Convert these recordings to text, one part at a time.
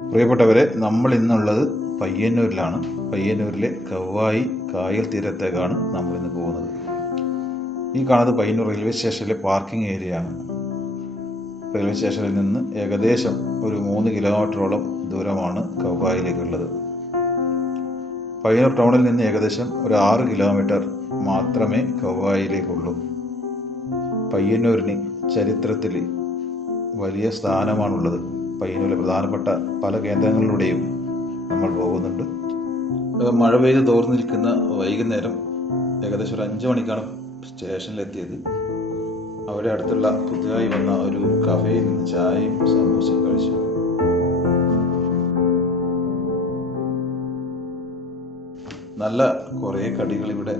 പ്രിയപ്പെട്ടവരെ, നമ്മൾ ഇന്നുള്ളത് പയ്യന്നൂരിലാണ്. പയ്യന്നൂരിലെ കവ്വായി കായൽ തീരത്തേക്കാണ് നമ്മൾ ഇന്ന് പോകുന്നത്. ഈ കാണുന്നത് പയ്യന്നൂർ റെയിൽവേ സ്റ്റേഷനിലെ പാർക്കിംഗ് ഏരിയയാണ്. റെയിൽവേ സ്റ്റേഷനിൽ നിന്ന് ഏകദേശം ഒരു 3 കിലോമീറ്ററോളം ദൂരമാണ് കവ്വായിലേക്കുള്ളത്. പയ്യന്നൂർ ടൗണിൽ നിന്ന് ഏകദേശം ഒരു 6 കിലോമീറ്റർ മാത്രമേ കവ്വായിലേക്കുള്ളൂ. പയ്യന്നൂരിന് ചരിത്രത്തിൽ വലിയ സ്ഥാനമാണുള്ളത്. പയ്യന്നൂരിലെ പ്രധാനപ്പെട്ട പല കേന്ദ്രങ്ങളിലൂടെയും നമ്മൾ പോകുന്നുണ്ട്. മഴ പെയ്ത് തോർന്നു നിൽക്കുന്ന വൈകുന്നേരം ഏകദേശം ഒരു 5 മണിക്കാണ് സ്റ്റേഷനിലെത്തിയത്. അവിടെ അടുത്തുള്ള പുതിയതായി വന്ന ഒരു കഫേയിൽ നിന്ന് ചായയും സമൂസയും കഴിച്ചു. നല്ല കുറേ കടികൾ ഇവിടെ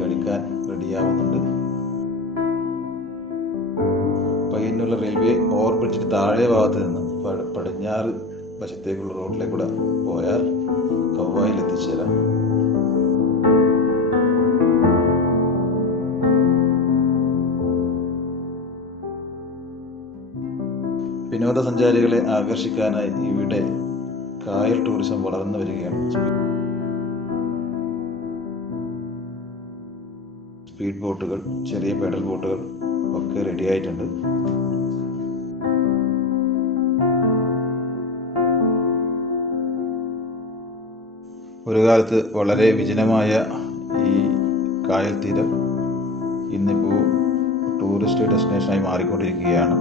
കഴിക്കാൻ റെഡിയാവുന്നുണ്ട്. പയ്യന്നൂരിലെ റെയിൽവേ ഓവർബ്രിഡ്ജിന് താഴെ ഭാഗത്ത് നിന്ന് പടിഞ്ഞാറ് വശത്തേക്കുള്ള റോഡിലേക്കൂടെ പോയാൽ കവ്വായിൽ എത്തിച്ചേരാം. വിനോദസഞ്ചാരികളെ ആകർഷിക്കാനായി ഇവിടെ കായൽ ടൂറിസം വളർന്നു വരികയാണ്. സ്പീഡ് ബോട്ടുകൾ, ചെറിയ പെഡൽ ബോട്ടുകൾ ഒക്കെ റെഡിയായിട്ടുണ്ട്. ഒരു കാലത്ത് വളരെ വിജനമായ ഈ കായൽ തീരം ഇന്നിപ്പോൾ ടൂറിസ്റ്റ് ഡെസ്റ്റിനേഷനായി മാറിക്കൊണ്ടിരിക്കുകയാണ്.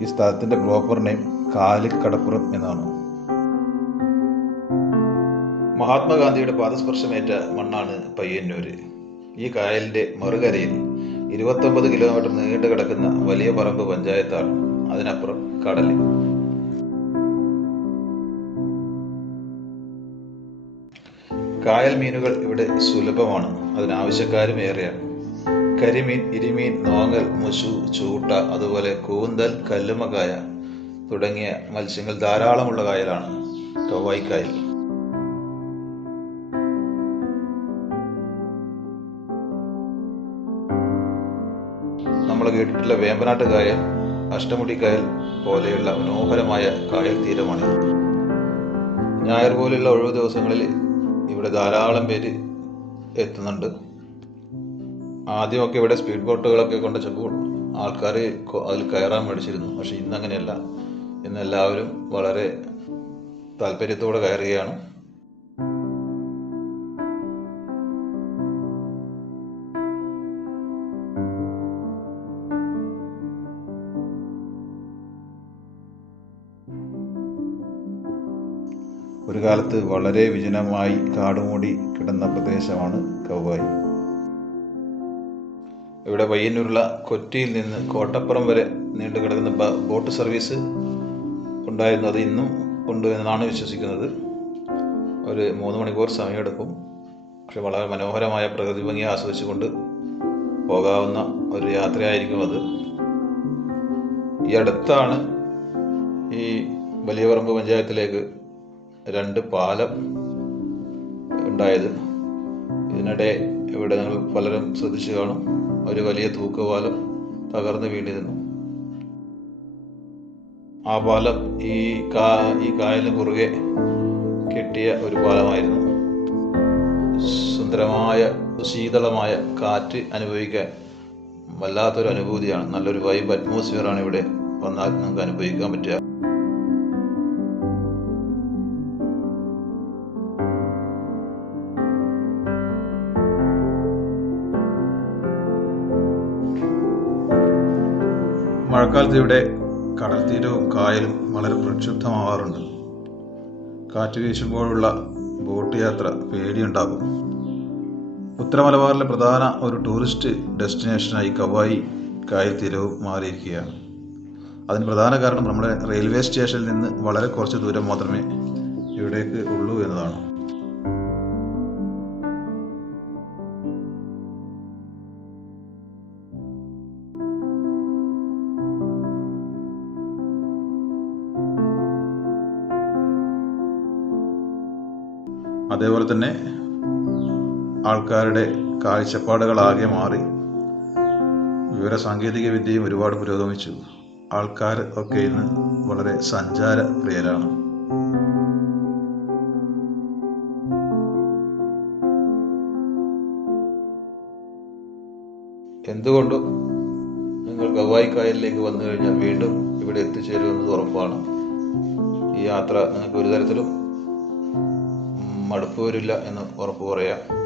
ഈ സ്ഥലത്തിൻ്റെ പ്രോപ്പർ നെയിം കാലിക്കടപ്പുറം എന്നാണ്. മഹാത്മാഗാന്ധിയുടെ പാദസ്പർശമേറ്റ മണ്ണാണ് പയ്യന്നൂര്. ഈ കായലിൻ്റെ മറുകരയിൽ 29 കിലോമീറ്റർ നീണ്ടു കിടക്കുന്ന വലിയ പറമ്പ് പഞ്ചായത്താണ്. അതിനപ്പുറം കടൽ. കായൽ മീനുകൾ ഇവിടെ സുലഭമാണ്. അതിനാവശ്യക്കാരും ഏറെയാണ്. കരിമീൻ, ഇരിമീൻ, നോങ്ങൽ, മുശു, ചൂട്ട, അതുപോലെ കൂന്തൽ, കല്ലുമക്കായ തുടങ്ങിയ മത്സ്യങ്ങൾ ധാരാളമുള്ള കായലാണ് കവ്വായി കായൽ. നമ്മൾ കേട്ടിട്ടുള്ള വേമ്പനാട്ട് കായൽ, അഷ്ടമുടി കായൽ പോലെയുള്ള മനോഹരമായ കായൽ തീരമാണ്. ഞായർ പോലെയുള്ള ഒഴിവു ദിവസങ്ങളിൽ ഇവിടെ ധാരാളം പേര് എത്തുന്നുണ്ട്. ആദ്യമൊക്കെ ഇവിടെ സ്പീഡ് ബോട്ടുകളൊക്കെ കൊണ്ടുവച്ചപ്പോൾ ആൾക്കാർ അതിൽ കയറാൻ മേടിച്ചിരുന്നു. പക്ഷെ ഇന്നങ്ങനെയല്ല. ഇന്ന് എല്ലാവരും വളരെ താല്പര്യത്തോടെ കയറുകയാണ്. ഒരു കാലത്ത് വളരെ വിജനമായി കാടുമൂടി കിടന്ന പ്രദേശമാണ് കവ്വായി. ഇവിടെ പയ്യന്നൂരുള്ള കൊറ്റിയിൽ നിന്ന് കോട്ടപ്പുറം വരെ നീണ്ടു കിടക്കുന്ന ബോട്ട് സർവീസ് ഉണ്ടായിരുന്നു. അത് ഇന്നും ഉണ്ട് എന്നാണ് വിശ്വസിക്കുന്നത്. ഒരു 3 മണിക്കൂർ സമയമെടുക്കും. പക്ഷെ വളരെ മനോഹരമായ പ്രകൃതി ഭംഗി ആസ്വദിച്ചുകൊണ്ട് പോകാവുന്ന ഒരു യാത്രയായിരിക്കും അത്. ഈ അടുത്താണ് ഈ വലിയ പറമ്പ് പഞ്ചായത്തിലേക്ക് 2 പാലം ഉണ്ടായത്. ഇതിനിടെ ഇവിടെ നിങ്ങൾ പലരും ശ്രദ്ധിച്ചു കാണും, ഒരു വലിയ തൂക്കുപാലം തകർന്ന് വീണിരുന്നു. ആ പാലം ഈ കായലിന് കുറുകെ കെട്ടിയ ഒരു പാലമായിരുന്നു. സുന്ദരമായ ശീതളമായ കാറ്റ് അനുഭവിക്കാൻ വല്ലാത്തൊരു അനുഭൂതിയാണ്. നല്ലൊരു വൈബ് അറ്റ്മോസ്ഫിയറാണ് ഇവിടെ വന്നാൽ നമുക്ക് അനുഭവിക്കാൻ പറ്റുക. മഴക്കാലത്ത് ഇവിടെ കടൽ തീരവും കായലും വളരെ പ്രക്ഷുബ്ധമാവാറുണ്ട്. കാറ്റ് വീശുമ്പോഴുള്ള ബോട്ട് യാത്ര പേടിയുണ്ടാകും. ഉത്തരമലബാറിലെ പ്രധാന ഒരു ടൂറിസ്റ്റ് ഡെസ്റ്റിനേഷനായി കവ്വായി കായൽ തീരവും മാറിയിരിക്കുകയാണ്. അതിന് പ്രധാന കാരണം നമ്മുടെ റെയിൽവേ സ്റ്റേഷനിൽ നിന്ന് വളരെ കുറച്ച് ദൂരം മാത്രമേ ഇവിടേക്ക് ഉള്ളൂ എന്നതാണ്. അതേപോലെ തന്നെ ആൾക്കാരുടെ കാഴ്ചപ്പാടുകളാകെ മാറി. വിവരസാങ്കേതിക വിദ്യയും ഒരുപാട് പുരോഗമിച്ചു. ആൾക്കാർ ഒക്കെ ഇന്ന് വളരെ സഞ്ചാര പ്രിയരാണ്. എന്തുകൊണ്ടും നിങ്ങൾ ഗവായി കായലിലേക്ക് വന്നു കഴിഞ്ഞാൽ വീണ്ടും ഇവിടെ എത്തിച്ചേരുമെന്നത് ഉറപ്പാണ്. ഈ യാത്ര നിങ്ങൾക്ക് ഒരു തരത്തിലും മടുപ്പ് വരില്ല എന്ന് ഉറപ്പ് പറയാം.